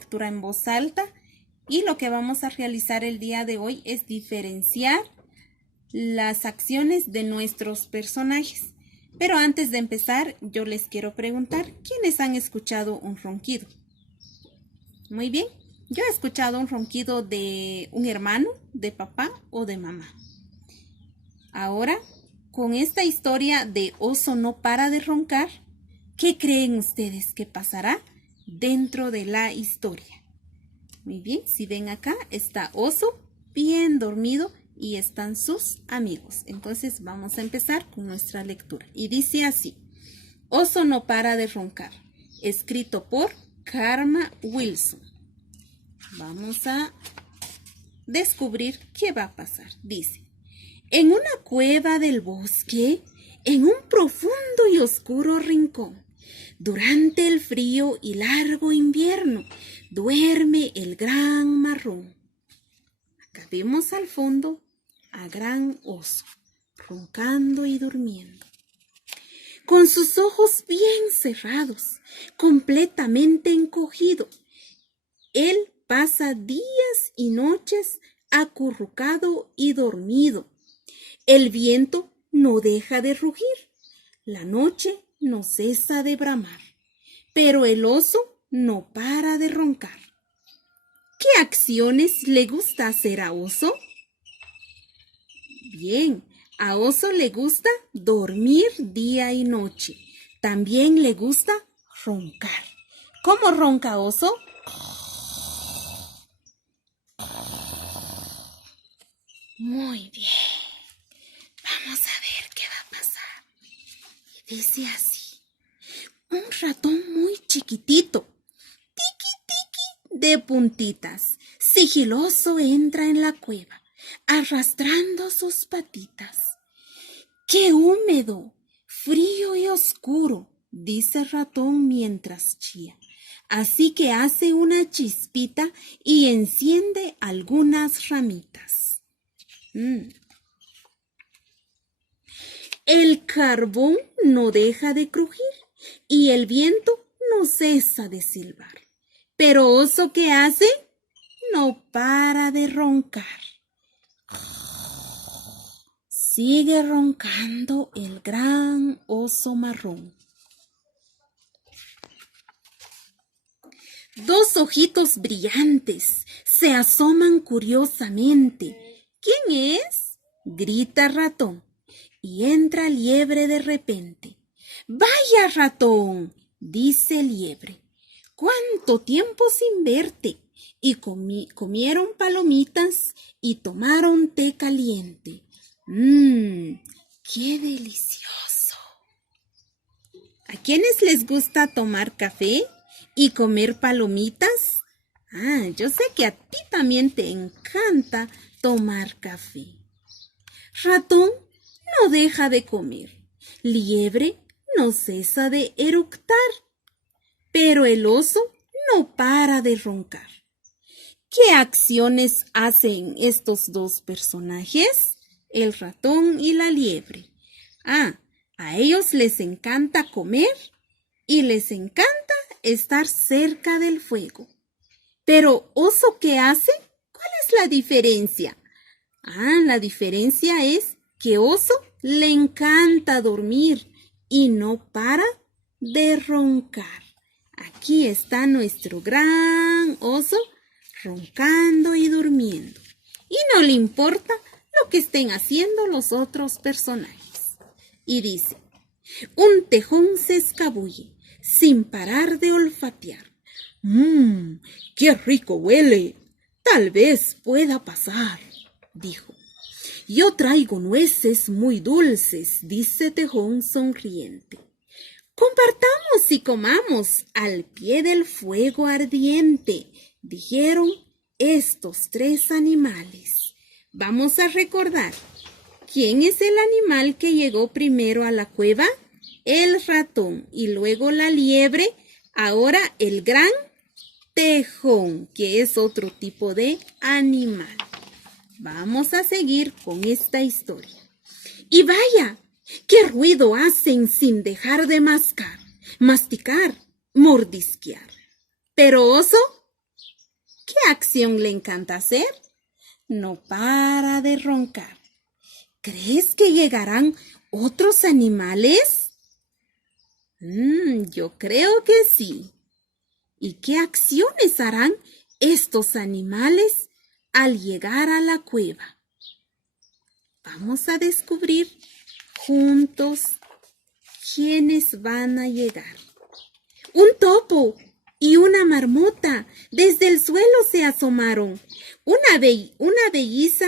lectura en voz alta y lo que vamos a realizar el día de hoy es diferenciar las acciones de nuestros personajes. Pero antes de empezar, yo les quiero preguntar, ¿quiénes han escuchado un ronquido? Muy bien, yo he escuchado un ronquido de un hermano, de papá o de mamá. Ahora, con esta historia de Oso no para de roncar, ¿qué creen ustedes que pasará dentro de la historia? Muy bien, si ven acá, está Oso bien dormido y están sus amigos. Entonces vamos a empezar con nuestra lectura. Y dice así: Oso no para de roncar, escrito por Karma Wilson. Vamos a descubrir qué va a pasar. Dice: en una cueva del bosque, en un profundo y oscuro rincón, durante el frío y largo invierno, duerme el gran marrón. Acá vemos al fondo a gran oso, roncando y durmiendo. Con sus ojos bien cerrados, completamente encogido, él pasa días y noches acurrucado y dormido. El viento no deja de rugir, la noche no cesa de bramar, pero el oso no para de roncar. ¿Qué acciones le gusta hacer a Oso? Bien, a Oso le gusta dormir día y noche. También le gusta roncar. ¿Cómo ronca Oso? Muy bien. Vamos a ver qué va a pasar. Y dice así: un ratón muy chiquitito, de puntitas, sigiloso entra en la cueva, arrastrando sus patitas. ¡Qué húmedo, frío y oscuro!, dice el ratón mientras chía. Así que hace una chispita y enciende algunas ramitas. El carbón no deja de crujir y el viento no cesa de silbar. Pero Oso, ¿qué hace? No para de roncar. Sigue roncando el gran oso marrón. Dos ojitos brillantes se asoman curiosamente. ¿Quién es?, grita ratón. Y entra Liebre de repente. ¡Vaya, ratón!, dice Liebre. ¿Cuánto tiempo sin verte? Y comieron palomitas y tomaron té caliente. ¡Qué delicioso! ¿A quiénes les gusta tomar café y comer palomitas? Yo sé que a ti también te encanta tomar café. Ratón no deja de comer. Liebre no cesa de eructar. Pero el oso no para de roncar. ¿Qué acciones hacen estos dos personajes? El ratón y la liebre. A ellos les encanta comer y les encanta estar cerca del fuego. Pero ¿oso qué hace? ¿Cuál es la diferencia? La diferencia es que Oso le encanta dormir y no para de roncar. Aquí está nuestro gran oso roncando y durmiendo. Y no le importa lo que estén haciendo los otros personajes. Y dice: un tejón se escabulle sin parar de olfatear. ¡Qué rico huele! Tal vez pueda pasar, dijo. Yo traigo nueces muy dulces, dice Tejón sonriente. Compartamos y comamos al pie del fuego ardiente, dijeron estos tres animales. Vamos a recordar, ¿quién es el animal que llegó primero a la cueva? El ratón y luego la liebre, ahora el gran tejón, que es otro tipo de animal. Vamos a seguir con esta historia. Y vaya, ¿qué ruido hacen sin dejar de masticar, mordisquear? Pero Oso acción le encanta hacer? No para de roncar. ¿Crees que llegarán otros animales? Yo creo que sí. ¿Y qué acciones harán estos animales al llegar a la cueva? Vamos a descubrir juntos quiénes van a llegar. Un topo y una marmota desde el suelo se asomaron. Una belliza,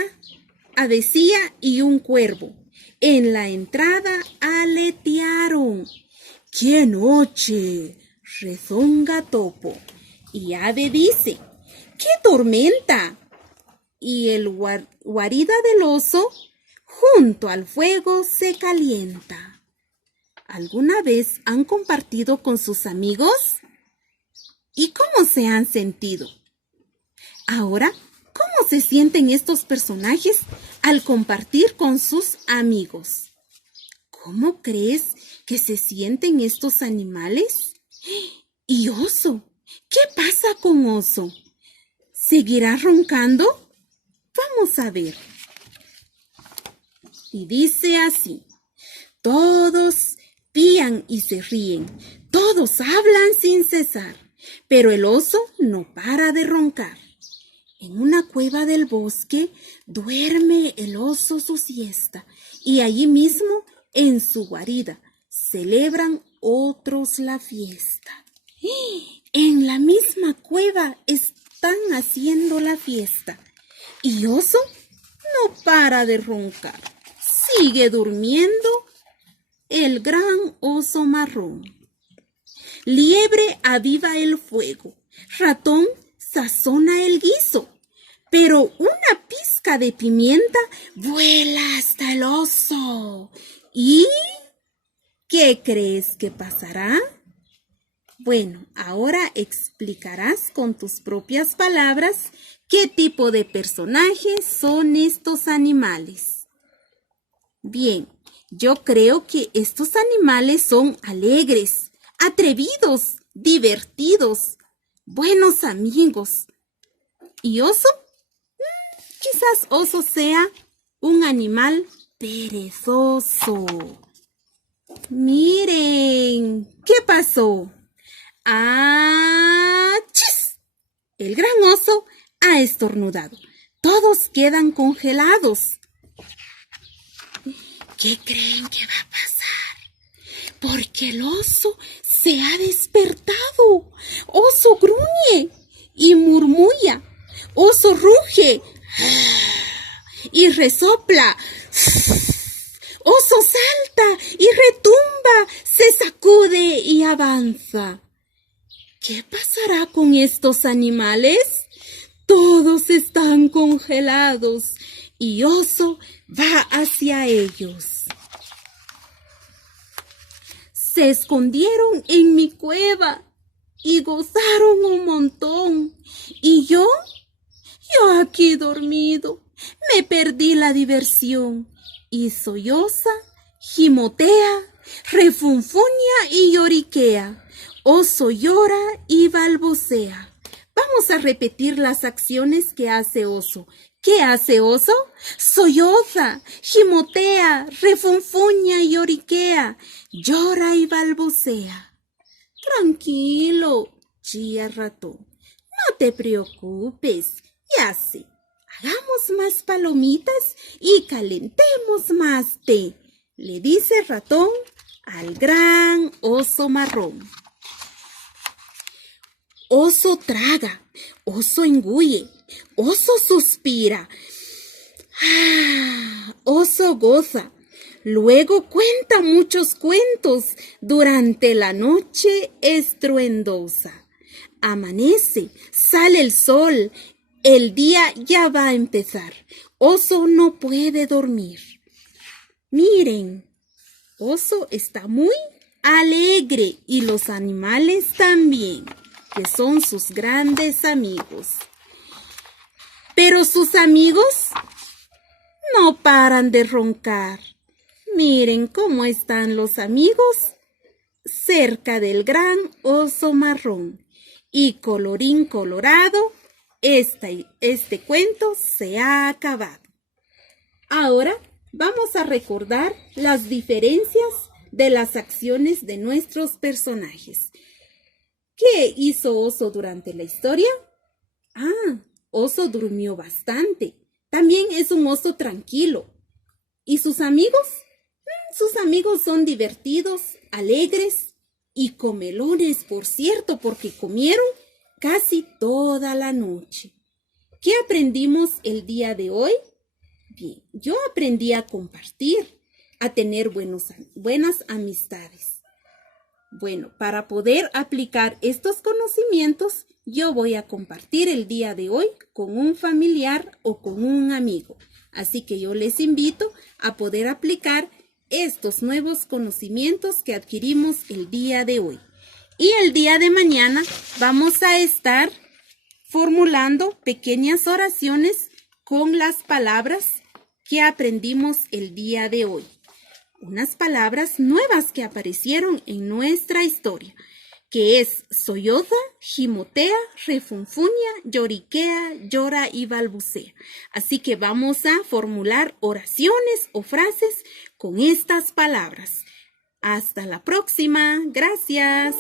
avecía y un cuervo. En la entrada aletearon. ¡Qué noche!, rezonga topo. Y ave dice: ¡qué tormenta! Y el guarida del oso junto al fuego se calienta. ¿Alguna vez han compartido con sus amigos? ¿Y cómo se han sentido? Ahora, ¿cómo se sienten estos personajes al compartir con sus amigos? ¿Cómo crees que se sienten estos animales? ¿Y Oso? ¿Qué pasa con Oso? ¿Seguirá roncando? Vamos a ver. Y dice así: todos pían y se ríen, todos hablan sin cesar, pero el oso no para de roncar. En una cueva del bosque duerme el oso su siesta, y allí mismo, en su guarida, celebran otros la fiesta. En la misma cueva están haciendo la fiesta, y Oso no para de roncar. Sigue durmiendo el gran oso marrón. Liebre aviva el fuego, ratón sazona el guiso, pero una pizca de pimienta vuela hasta el oso. ¿Y qué crees que pasará? Bueno, ahora explicarás con tus propias palabras qué tipo de personajes son estos animales. Bien, yo creo que estos animales son alegres, atrevidos, divertidos, buenos amigos. ¿Y Oso? Quizás Oso sea un animal perezoso. Miren, ¿qué pasó? ¡Achis! El gran oso ha estornudado. Todos quedan congelados. ¿Qué creen que va a pasar? Porque el oso se ha despertado. Oso gruñe y murmulla. Oso ruge y resopla. Oso salta y retumba, se sacude y avanza. ¿Qué pasará con estos animales? Todos están congelados y Oso va hacia ellos. Se escondieron en mi cueva y gozaron un montón. ¿Y yo? Yo aquí dormido, me perdí la diversión. Y solloza, gimotea, refunfuña y lloriquea. Oso llora y balbucea. Vamos a repetir las acciones que hace Oso. ¿Qué hace Oso? Solloza, gimotea, refunfuña y lloriquea. Llora y balbucea. Tranquilo, chilla Ratón. No te preocupes, ya sé. Hagamos más palomitas y calentemos más té, le dice Ratón al gran oso marrón. Oso traga, oso engulle, oso suspira, oso goza. Luego cuenta muchos cuentos durante la noche estruendosa. Amanece, sale el sol. El día ya va a empezar. Oso no puede dormir. Miren, Oso está muy alegre y los animales también, que son sus grandes amigos. Pero sus amigos no paran de roncar. Miren cómo están los amigos cerca del gran oso marrón. Y colorín colorado, Este cuento se ha acabado. Ahora vamos a recordar las diferencias de las acciones de nuestros personajes. ¿Qué hizo Oso durante la historia? Oso durmió bastante. También es un oso tranquilo. ¿Y sus amigos? Sus amigos son divertidos, alegres y comelones, por cierto, porque comieron casi toda la noche. ¿Qué aprendimos el día de hoy? Bien, yo aprendí a compartir, a tener buenas amistades. Bueno, para poder aplicar estos conocimientos, yo voy a compartir el día de hoy con un familiar o con un amigo. Así que yo les invito a poder aplicar estos nuevos conocimientos que adquirimos el día de hoy. Y el día de mañana vamos a estar formulando pequeñas oraciones con las palabras que aprendimos el día de hoy. Unas palabras nuevas que aparecieron en nuestra historia, que es solloza, gimotea, refunfuña, lloriquea, llora y balbucea. Así que vamos a formular oraciones o frases con estas palabras. Hasta la próxima. Gracias.